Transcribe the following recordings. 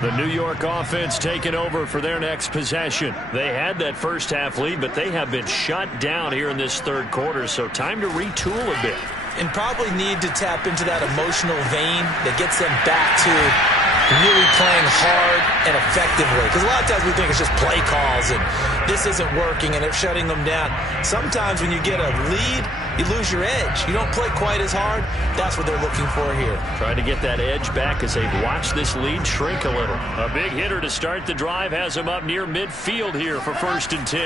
The New York offense taking over for their next possession. They had that first half lead, but they have been shut down here in this third quarter, so time to retool a bit. And probably need to tap into that emotional vein that gets them back to really playing hard and effectively. Because a lot of times we think it's just play calls and this isn't working and it's shutting them down. Sometimes when you get a lead, you lose your edge. You don't play quite as hard. That's what they're looking for here. Trying to get that edge back as they've watched this lead shrink a little. A big hitter to start the drive has him up near midfield here for 1st and 10.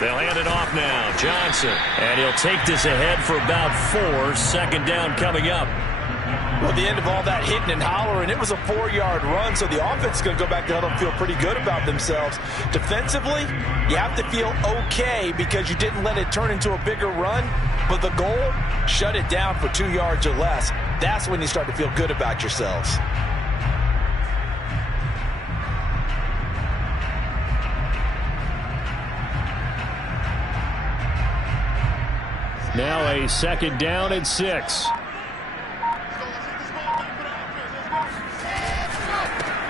They'll hand it off now. Johnson. And he'll take this ahead for about 4. Second down coming up. Well, the end of all that hitting and hollering, it was a 4-yard run, so the offense is going to go back to huddle and feel pretty good about themselves. Defensively, you have to feel okay because you didn't let it turn into a bigger run, but the goal, shut it down for 2 yards or less. That's when you start to feel good about yourselves. Now a 2nd down and 6.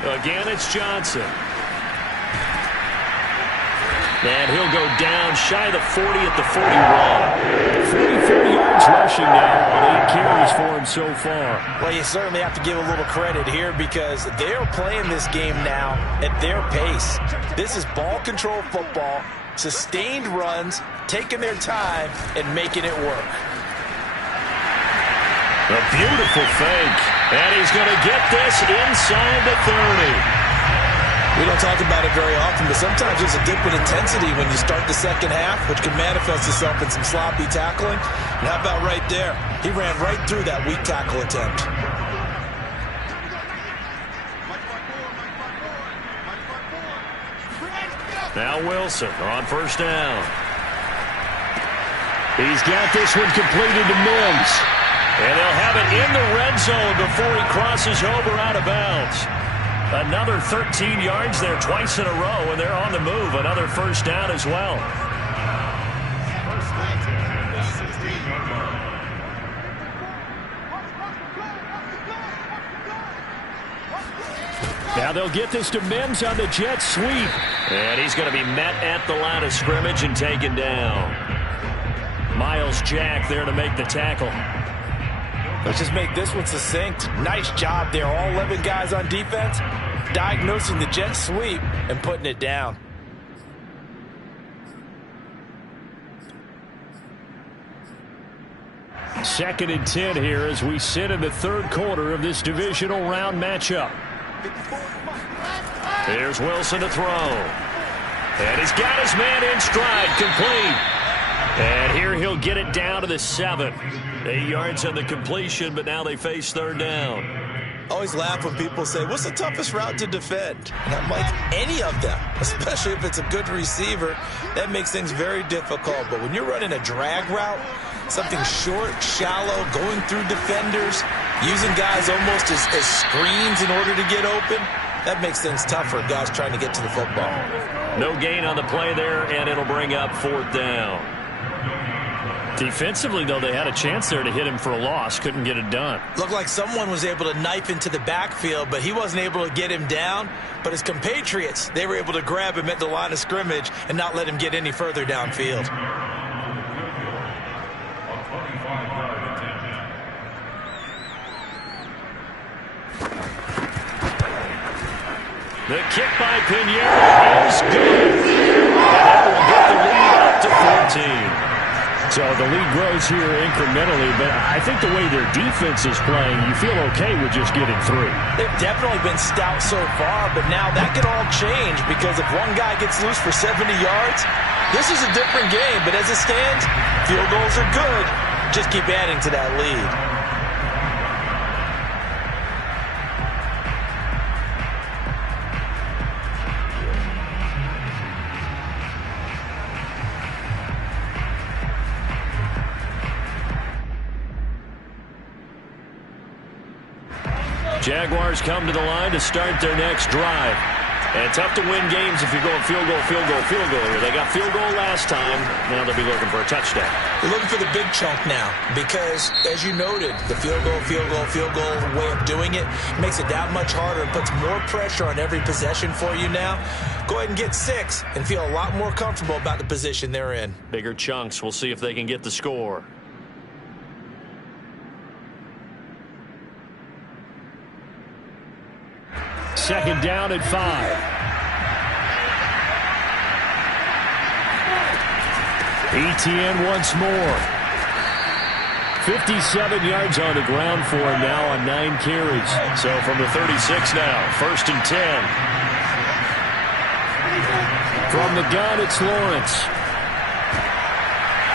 Again, it's Johnson. And he'll go down shy of the 40 at the 41. 44 yards rushing now on 8 carries for him so far. Well, you certainly have to give a little credit here because they're playing this game now at their pace. This is ball control football, sustained runs, taking their time, and making it work. A beautiful fake. And he's going to get this inside the 30. We don't talk about it very often, but sometimes there's a dip in intensity when you start the second half, which can manifest itself in some sloppy tackling. And how about right there? He ran right through that weak tackle attempt. Now Wilson on 1st down. He's got this one completed to Mims. And they'll have it in the red zone before he crosses over out of bounds. Another 13 yards there twice in a row, and they're on the move. Another 1st down as well. Now they'll get this to Mims on the jet sweep. And he's going to be met at the line of scrimmage and taken down. Miles Jack there to make the tackle. Let's just make this one succinct. Nice job there. All 11 guys on defense diagnosing the jet sweep and putting it down. Second and 10 here as we sit in the third quarter of this divisional round matchup. Here's Wilson to throw. And he's got his man in stride, complete. And here he'll get it down to the 7. 8 yards on the completion, but now they face 3rd down. Always laugh when people say, what's the toughest route to defend? And I'm like, any of them, especially if it's a good receiver, that makes things very difficult. But when you're running a drag route, something short, shallow, going through defenders, using guys almost as screens in order to get open, that makes things tough for guys trying to get to the football. No gain on the play there, and it'll bring up 4th down. Defensively, though, they had a chance there to hit him for a loss. Couldn't get it done. Looked like someone was able to knife into the backfield, but he wasn't able to get him down. But his compatriots, they were able to grab him at the line of scrimmage and not let him get any further downfield. The kick by Pinheiro is good. And that will get the lead up to 14. So the lead grows here incrementally, but I think the way their defense is playing, you feel okay with just getting 3. They've definitely been stout so far, but now that could all change because if one guy gets loose for 70 yards, this is a different game. But as it stands, field goals are good. Just keep adding to that lead. Jaguars come to the line to start their next drive. And tough to win games if you're going field goal, field goal, field goal here. They got field goal last time. Now they'll be looking for a touchdown. They're looking for the big chunk now because, as you noted, the field goal, field goal, field goal way of doing it makes it that much harder and puts more pressure on every possession for you now. Go ahead and get 6 and feel a lot more comfortable about the position they're in. Bigger chunks. We'll see if they can get the score. Second down at 5. Etienne once more. 57 yards on the ground for him now on 9 carries. So from the 36 now, 1st and 10. From the gun, it's Lawrence.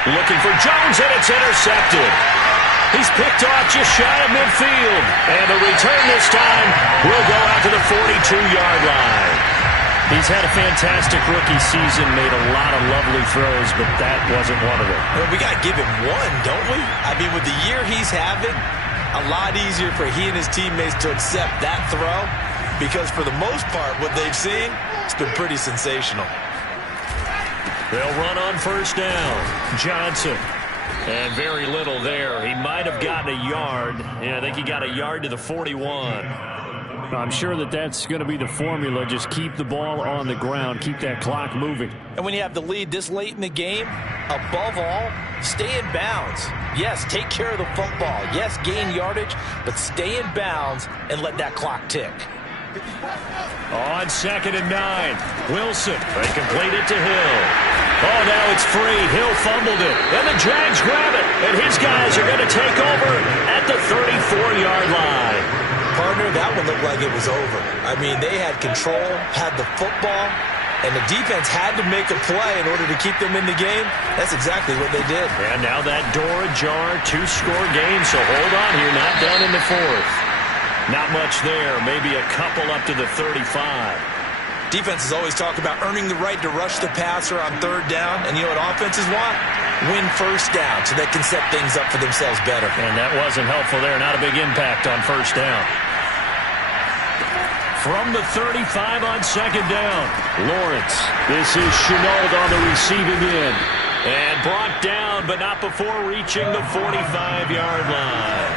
Looking for Jones, and it's intercepted. He's picked off just shy of midfield. And the return this time will go out to the 42-yard line. He's had a fantastic rookie season, made a lot of lovely throws, but that wasn't one of them. Well, we got to give him one, don't we? I mean, with the year he's having, a lot easier for he and his teammates to accept that throw because for the most part, what they've seen, it's been pretty sensational. They'll run on 1st down. Johnson. And very little there. He might have gotten a yard. Yeah, I think he got a yard to the 41. I'm sure that that's going to be the formula. Just keep the ball on the ground. Keep that clock moving. And when you have the lead this late in the game, above all, stay in bounds. Yes, take care of the football. Yes, gain yardage, but stay in bounds and let that clock tick. On 2nd and 9. Wilson. They complete it to Hill. Oh, now it's free. Hill fumbled it. And the Jags grab it. And his guys are going to take over at the 34-yard line. Partner, that one looked like it was over. I mean, they had control, had the football, and the defense had to make a play in order to keep them in the game. That's exactly what they did. And now that door ajar, 2-score game, so hold on here, not done in the 4th. Not much there, maybe a couple up to the 35. Defenses always talk about earning the right to rush the passer on 3rd down, and you know what offenses want? Win 1st down so they can set things up for themselves better. And that wasn't helpful there, not a big impact on 1st down. From the 35 on 2nd down, Lawrence. This is Chenault on the receiving end. And brought down, but not before reaching the 45-yard line.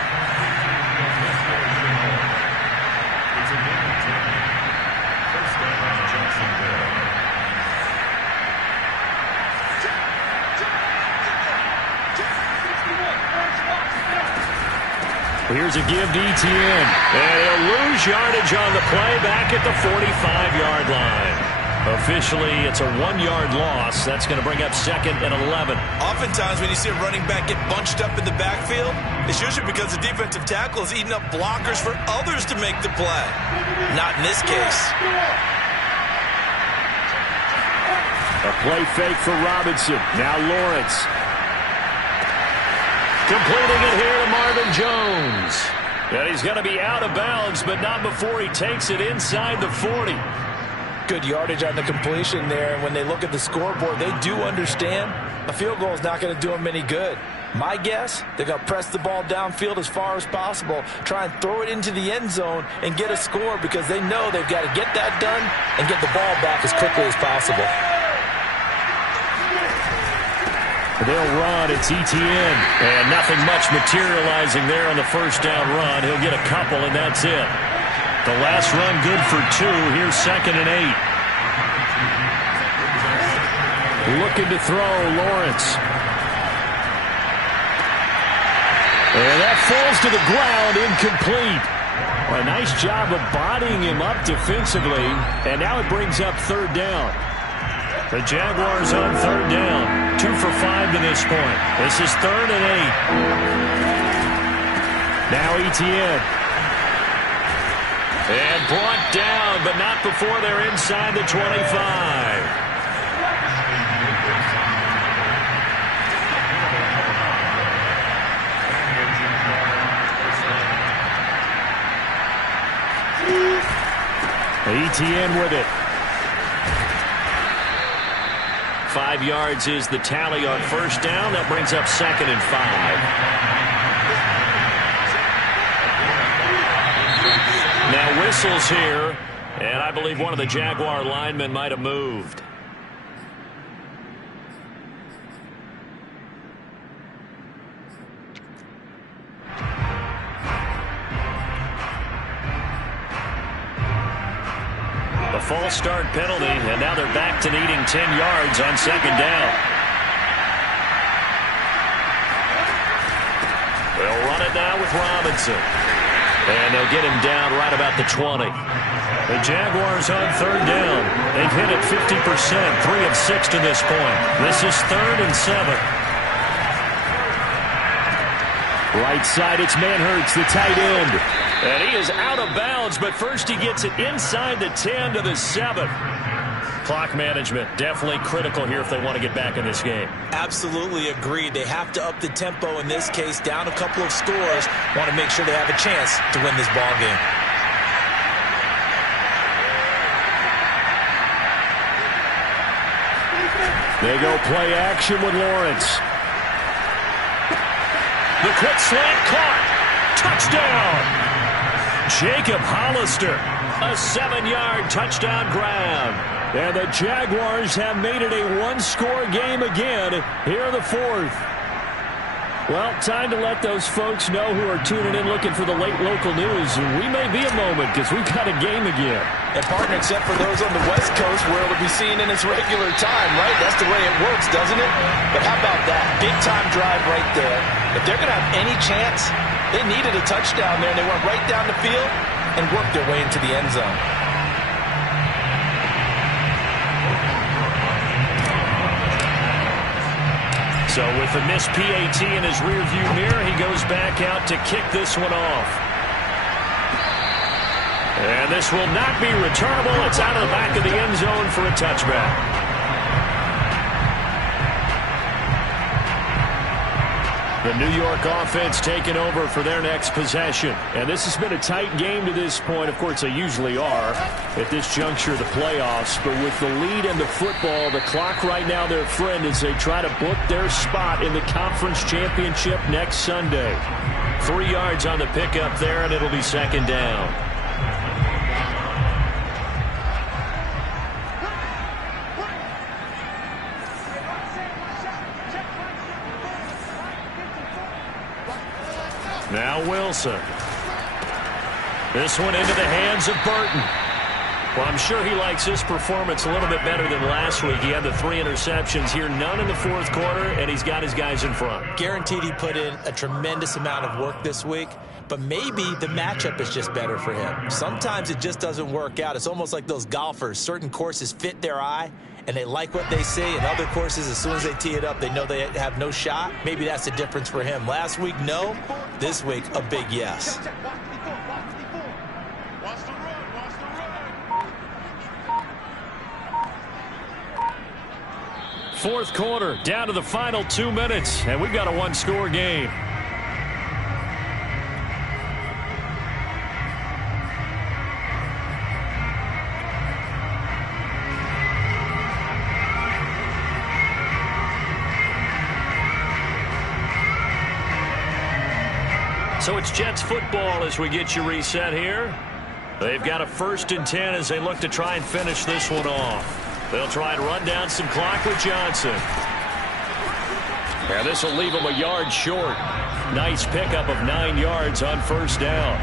Here's a give to Etienne. And he'll lose yardage on the play back at the 45-yard line. Officially, it's a 1-yard loss. That's going to bring up 2nd and 11. Oftentimes, when you see a running back get bunched up in the backfield, it's usually because the defensive tackle is eating up blockers for others to make the play. Not in this case. A play fake for Robinson. Now Lawrence. Completing it here to Marvin Jones. And he's going to be out of bounds, but not before he takes it inside the 40. Good yardage on the completion there. And when they look at the scoreboard, they do understand a field goal is not going to do them any good. My guess, they're going to press the ball downfield as far as possible, try and throw it into the end zone and get a score because they know they've got to get that done and get the ball back as quickly as possible. They'll run. It's Etienne. And nothing much materializing there on the 1st down run. He'll get a couple, and that's it. The last run good for 2. Here's 2nd and 8. Looking to throw, Lawrence. And that falls to the ground, incomplete. Well, a nice job of bodying him up defensively. And now it brings up 3rd down. The Jaguars on 3rd down. 2 for 5 to this point. This is 3rd and 8. Now Etienne. And brought down, but not before they're inside the 25. Etienne with it. 5 yards is the tally on 1st down. That brings up 2nd and 5. Now whistles here And I believe one of the Jaguar linemen might have moved. A false start penalty, and now they're back to needing 10 yards on second down. They'll run it now with Robinson. And they'll get him down right about the 20. The Jaguars on third down. They've hit it 50%, 3 of 6 to this point. This is 3rd and 7. Right side, it's Manhurts, the tight end. And he is out of bounds, but first he gets it inside the 10 to the 7. Clock management, definitely critical here if they want to get back in this game. Absolutely agreed. They have to up the tempo in this case, down a couple of scores. Want to make sure they have a chance to win this ball game. They go play action with Lawrence. The quick slant caught. Touchdown. Jacob Hollister, a 7-yard touchdown grab. And the Jaguars have made it a one-score game again here in the 4th. Well, time to let those folks know who are tuning in looking for the late local news. We may be a moment because we've got a game again. And partner, except for those on the West Coast where it'll be seen in its regular time, right? That's the way it works, doesn't it? But how about that? Big-time drive right there. If they're going to have any chance, they needed a touchdown there, and they went right down the field and worked their way into the end zone. So with the missed PAT in his rearview mirror, he goes back out to kick this one off. And this will not be returnable. It's out of the back of the end zone for a touchback. The New York offense taking over for their next possession. And this has been a tight game to this point. Of course, they usually are at this juncture of the playoffs. But with the lead and the football, the clock right now their friend as they try to book their spot in the conference championship next Sunday. 3 yards on the pickup there, and it'll be second down. Now Wilson. This one into the hands of Burton. Well, I'm sure he likes his performance a little bit better than last week. He had the 3 interceptions here, none in the 4th quarter, and he's got his guys in front. Guaranteed he put in a tremendous amount of work this week, but maybe the matchup is just better for him. Sometimes it just doesn't work out. It's almost like those golfers. Certain courses fit their eye, and they like what they see, and other courses, as soon as they tee it up, they know they have no shot. Maybe that's the difference for him. Last week, no. This week, a big yes. Fourth quarter, down to the final 2 minutes, and we've got a one-score game. So it's Jets football as we get you reset here. They've got a 1st and 10 as they look to try and finish this one off. They'll try and run down some clock with Johnson. And this will leave them a yard short. Nice pickup of 9 yards on 1st down.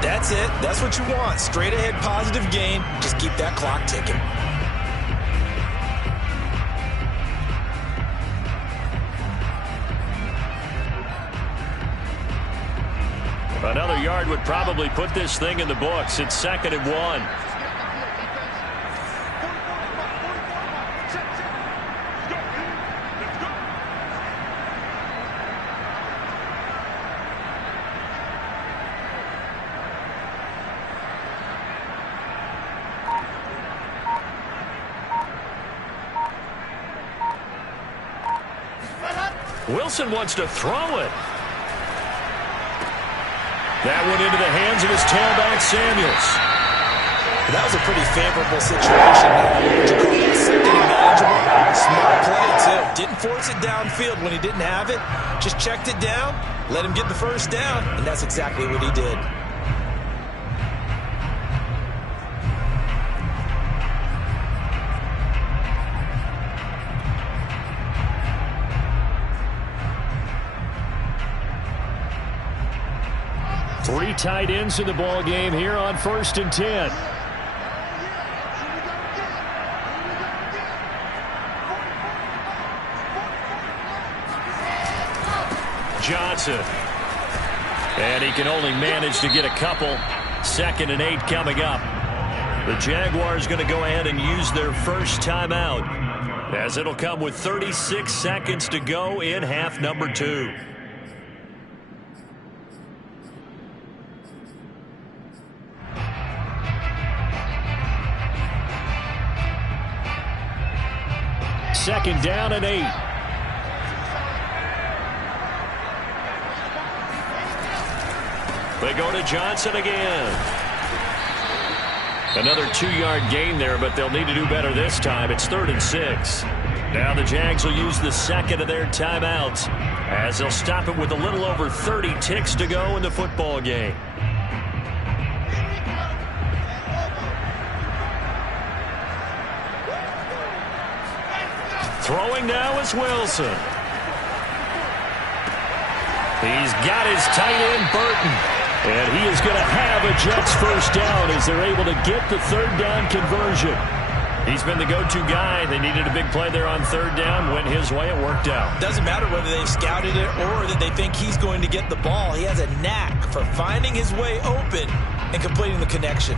That's it. That's what you want. Straight ahead positive gain. Just keep that clock ticking. Another yard would probably put this thing in the books. It's 2nd and 1. Wilson wants to throw it. That went into the hands of his tailback, Samuels. That was a pretty favorable situation. Would you call that second and manageable? Smart play, too. Didn't force it downfield when he didn't have it. Just checked it down, let him get the 1st down, and that's exactly what he did. 3 tight ends in the ball game here on 1st and 10. Johnson. And he can only manage to get a couple. 2nd and 8 coming up. The Jaguars going to go ahead and use their first timeout, as it'll come with 36 seconds to go in half number 2. Second down and 8. They go to Johnson again. Another 2-yard gain there, but they'll need to do better this time. It's 3rd and 6. Now the Jags will use the second of their timeouts, as they'll stop it with a little over 30 ticks to go in the football game. Throwing now is Wilson. He's got his tight end, Burton. And he is going to have a Jets first down as they're able to get the 3rd down conversion. He's been the go-to guy. They needed a big play there on 3rd down. Went his way. It worked out. Doesn't matter whether they've scouted it or that they think he's going to get the ball. He has a knack for finding his way open and completing the connection.